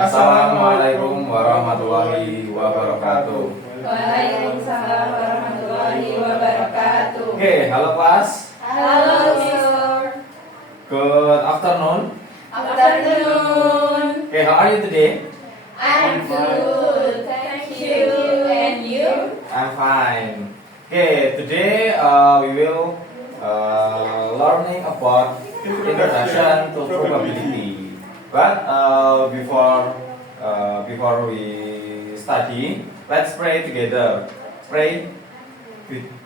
Assalamualaikum warahmatullahi wabarakatuh. Waalaikumsalam warahmatullahi wabarakatuh. Okay, halo kelas. Halo, Sir. Good afternoon. Afternoon. Okay, how are you today? I'm good. Thank you. And you? I'm fine. Okay, today we will learning about introduction to probability. But before we study, let's pray together. Pray.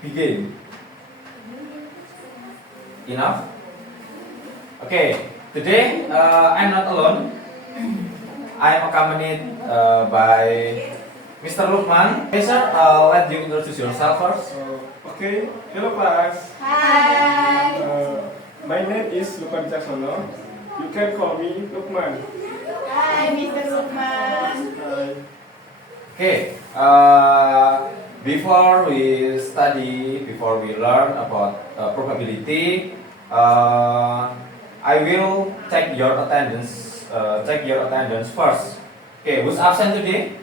Begin. Enough? Okay. Today I'm not alone. I'm accompanied by Mr. Lukman. Okay, sir. Let you introduce yourself first. Okay, hello class. Hi. My name is Lukman Caksono. You can call me Lukman. Hi, Mr. Lukman. Okay. Before we study, before we learn about probability, I will check your attendance. Check your attendance first. Okay, who's absent today?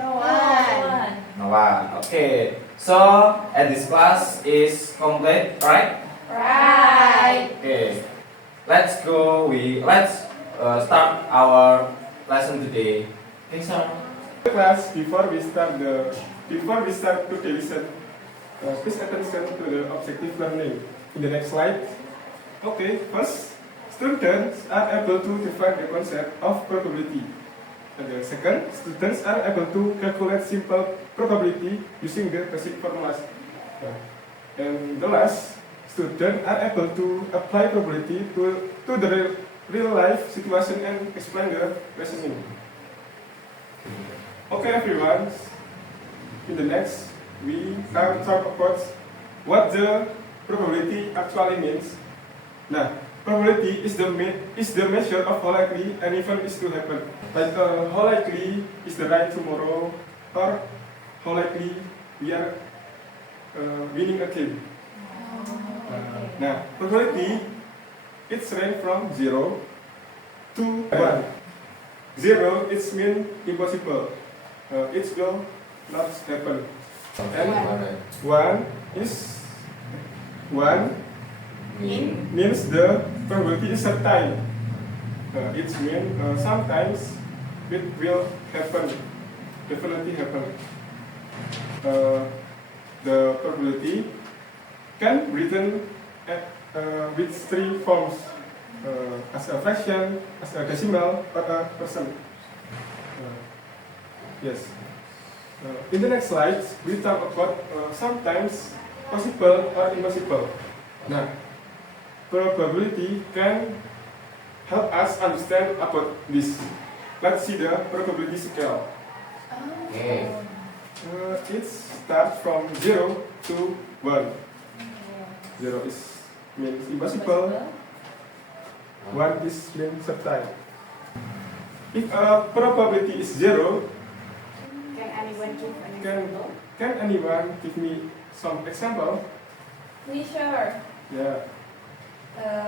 No one. No one. Okay. So, and this class is complete, right? Right. Okay. Let's start our lesson today. Okay, sir. Class, before we start today's lesson, please attention to the objective learning. In the next slide. Okay, first, students are able to define the concept of probability. And the second, students are able to calculate simple probability using the basic formulas. And the last, students are able to apply probability to the real life situation and explain the reasoning. Okay, everyone. In the next, we can talk about what the probability actually means. Now, probability is the measure of how likely an event is to happen. Like how likely is the rain tomorrow, or how likely we are winning a game. Now, probability it's range from 0 to 1. 0 it's mean impossible. It will not happen. And 1 means the probability is certain. It means sometimes it will happen, definitely happen. The probability can written with three forms, as a fraction, as a decimal, or a percent. Yes. In the next slide, we talk about sometimes possible or impossible. Now, probability can help us understand about this. Let's see the probability scale. Okay. It starts from 0 to 1. 0 means impossible. 1 means certain. If a probability is 0, Can anyone give an can example? can anyone give me some example? Me sure. Yeah.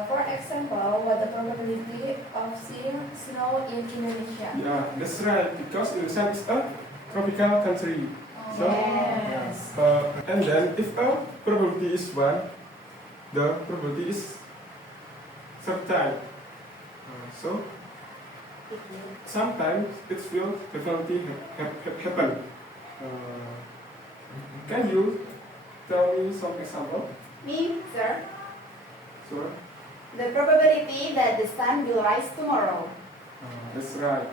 For example, what the probability of seeing snow in Indonesia? Yeah, that's right. Because Indonesia is a tropical country. So, Yes. and then if a probability is 1, the probability is certain. So sometimes it will definitely happen. Can you tell me some example? Me, sir. Sure. The probability that the sun will rise tomorrow. That's right.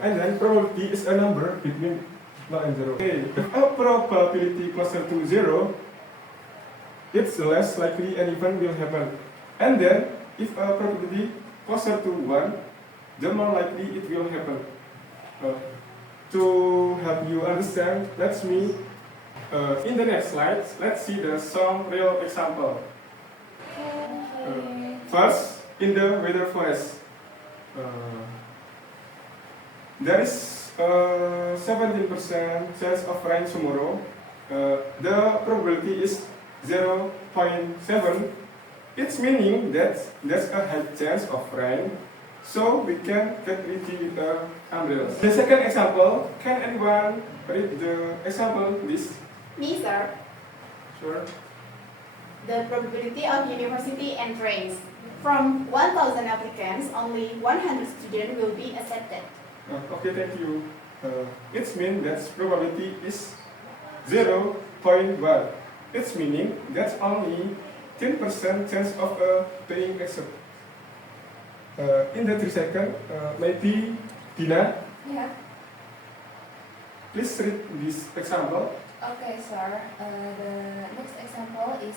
And then probability is a number between 1 and 0. Okay. If a probability closer to 0, it's less likely an event will happen. And then if a probability closer to 1, the more likely it will happen. To help you understand, in the next slide, let's see some real example. First, in the weather forecast, there is 17% chance of rain tomorrow. The probability is 0.7. It's meaning that there's a high chance of rain so we can get ready with the umbrellas. The second example, can anyone read the example, please? Me, sir. Sure. The probability of university entrance. From 1,000 applicants, only 100 students will be accepted. Okay, thank you. It means that probability is 0.1. It's meaning that's only 10% chance of being accepted. In the 3 seconds, maybe Dina, Yeah. please read this example. Okay, sir. The next example is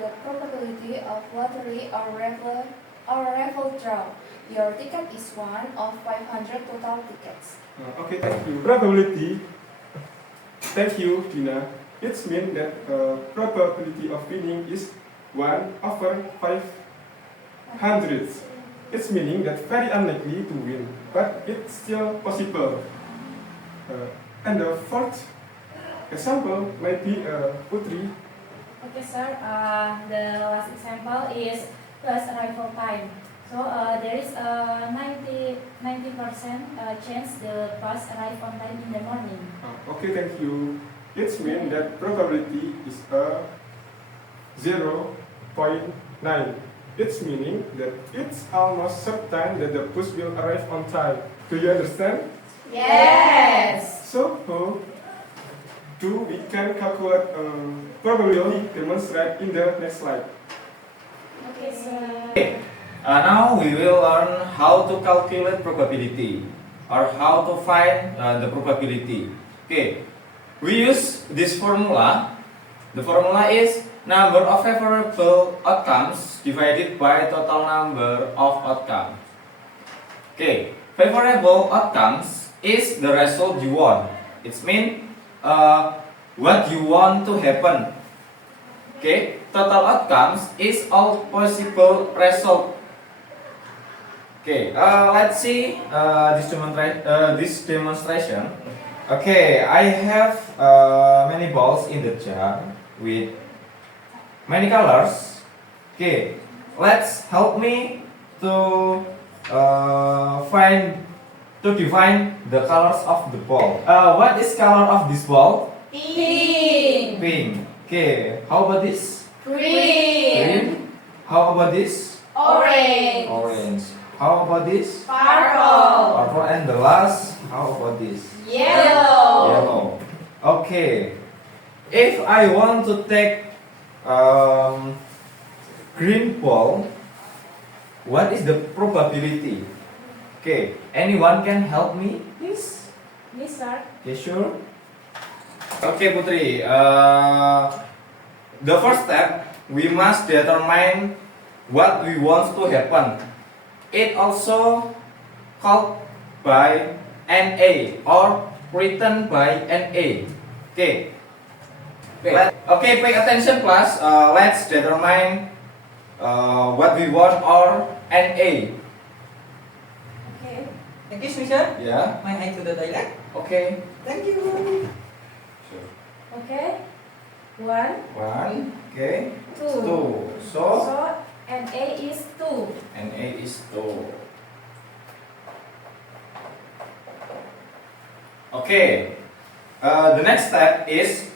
the probability of lottery or raffle draw. Your ticket is one of 500 total tickets. Okay, thank you. Probability. Thank you, Dina. It means that probability of winning is 1/500. It's meaning that very unlikely to win, but it's still possible. And the fourth example might be Putri. Okay, sir. The last example is bus arrival time. So there is a 90% chance the bus arrive on time in the morning. Okay, thank you. It means that probability is 0.9. It's meaning that it's almost certain that the bus will arrive on time. Do you understand? Yes. So, how do we can calculate probability demonstrate in the next slide? Okay, sir. Now we will learn how to calculate probability or how to find the probability. Okay, we use this formula. The formula is number of favorable outcomes divided by total number of outcomes. Okay, favorable outcomes is the result you want. It means what you want to happen. Okay, total outcomes is all possible result. Okay, let's see this demonstration. Okay, I have many balls in the jar with many colors. Okay, let's help me to define the colors of the ball. What is color of this ball? Pink. Pink. Okay, how about this? Green. Green. How about this? Orange. Orange. How about this? Purple. Purple. And the last, how about this? Yellow. Yellow. Okay. If I want to take green ball, what is the probability? Okay. Anyone can help me, please? Me, sir. Okay, sure. Okay, Putri. The first step, we must determine what we want to happen. It also called by NA or written by NA. Okay. Okay, pay attention, class. Let's determine what we want or NA. Okay. Thank you, Smisha. Yeah. May I to the dialect? Okay. Thank you. Sure. Okay. One, One. Okay. two. Two. So So NA is 2. NA is 2. Okay. The next step is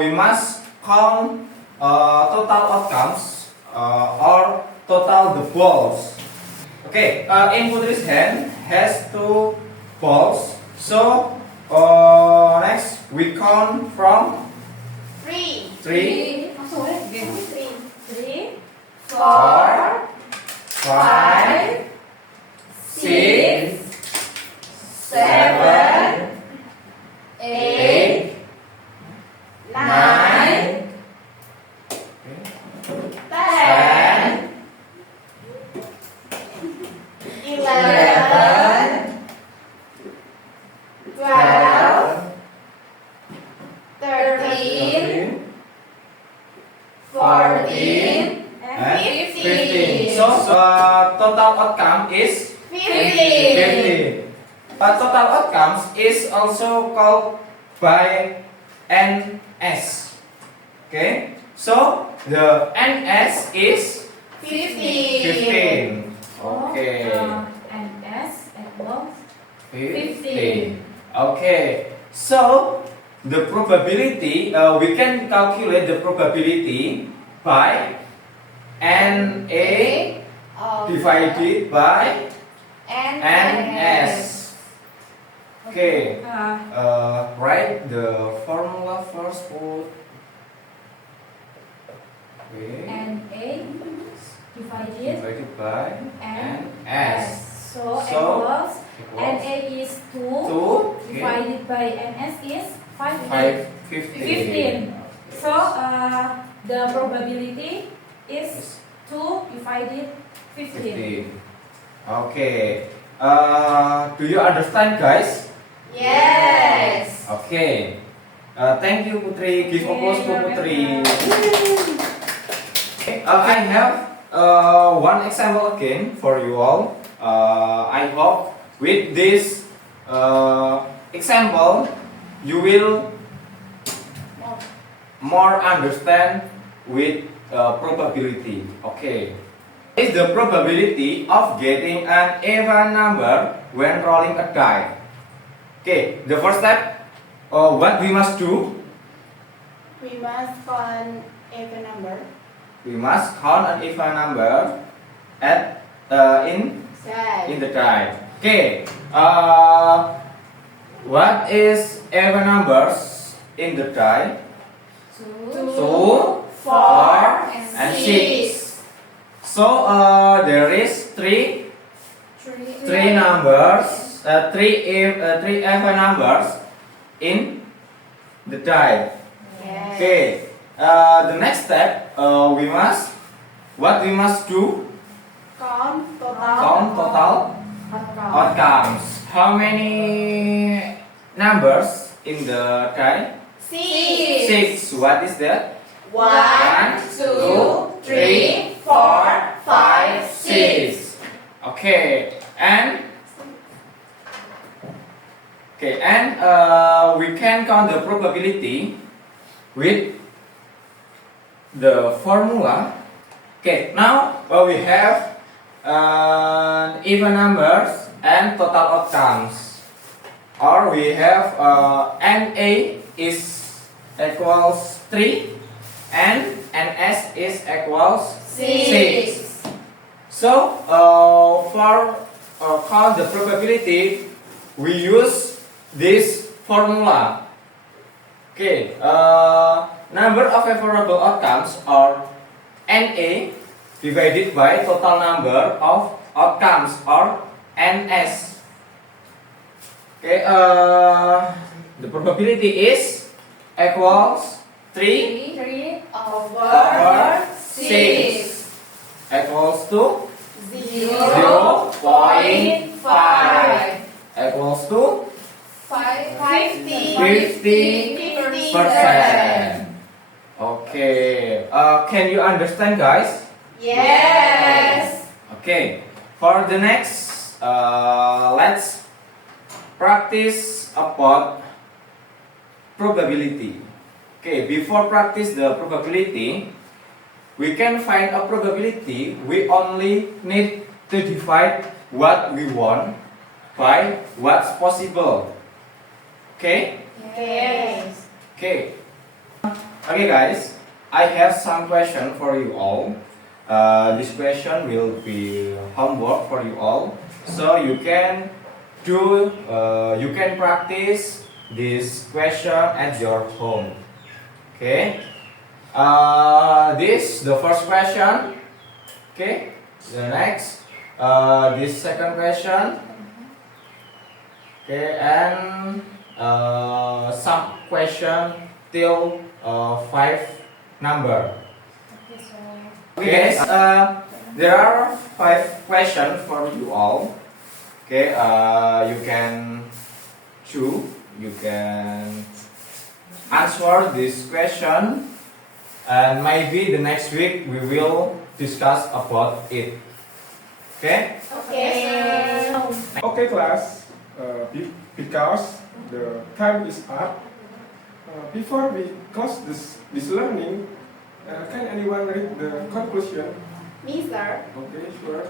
we must count total outcomes or total the balls. Okay. In Putri's hand has 2 balls. So next we count from 3. 3, Oh, sorry. 3. 3, 4, 5, 6, 7, 8, 9, 10, 11, 12, 13, 14, and 15. So total outcome is 15. 15. Total outcomes is also called by NS. Okay, so the NS is 15. 15. Okay. NS equals 15. Okay. So the probability, we can calculate the probability by NA divided by NS. Okay. Write the formula first. Okay. NA divided Divided by NS. So So, equals equals NA is 2 2 divided by NS is 15. 515. So the probability is 2 divided 15. 15. Okay. Do you understand, guys? Yes. Okay. Thank you, Putri. Give applause to Putri. Okay, I have one example again for you all. I hope with this example you will more understand with probability. Okay. Is the probability of getting an even number when rolling a die? Okay, the first step, what we must do? We must count even number. We must count an even number at in the die. Okay, what is even numbers in the die? 2, 4, and 6. So there is three numbers, three even numbers in the die. Yes. Okay. The next step, what we must do? Count Count total outcomes. How many numbers in the die? 6. What is that? 1, 2, 3, 4, 5, 6. Okay, and we can count the probability with the formula. Okay, now we have even numbers and total outcomes, or we have NA is equals 3 and NS is equals 6. So for count the probability, we use this formula. Okay, number of favorable outcomes are NA divided by total number of outcomes or NS. Okay, the probability is equals 3 over 6 equals to 0.5 equals to 50%. Okay, can you understand, guys? Yes. Okay, for the next, let's practice about probability. Okay, before practice the probability, we can find a probability. We only need to divide what we want by what's possible. Okay? Yes. Okay. Okay, guys, I have some question for you all. This question will be homework for you all, so you can practice this question at your home. Okay. This the first question. Okay. The next, this second question. Okay, and some question till 5 number. Okay, guys, there are 5 questions for you all. Okay, you can choose. You can answer this question, and maybe the next week we will discuss about it. Okay? Okay. Okay, class. Because the time is up, before we close this learning, can anyone read the conclusion? Me, sir. Okay, sure.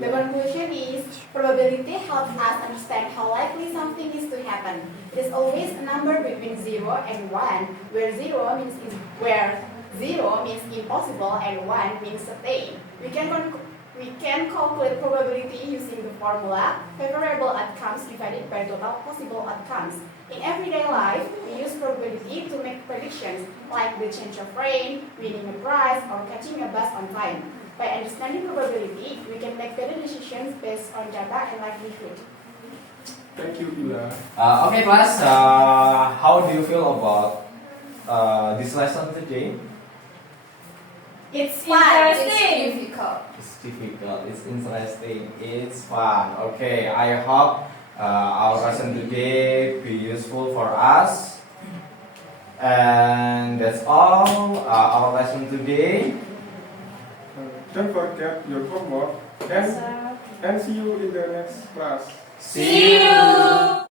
The conclusion is probability helps us understand how likely something is to happen. It is always a number between 0 and 1, where 0 means impossible and 1 means certain. We can calculate probability using the formula favorable outcomes divided by total possible outcomes. In everyday life, we use probability to make predictions like the change of rain, winning a prize, or catching a bus on time. By understanding probability, we can make better decisions based on data and likelihood. Thank you, Ila. Okay, class. How do you feel about this lesson today? It's fun! Interesting. It's difficult. It's difficult. It's interesting. It's fun. Okay, I hope our lesson today be useful for us. And that's all our lesson today. Don't forget your homework Yes, and sir. and see you in the next class. See you.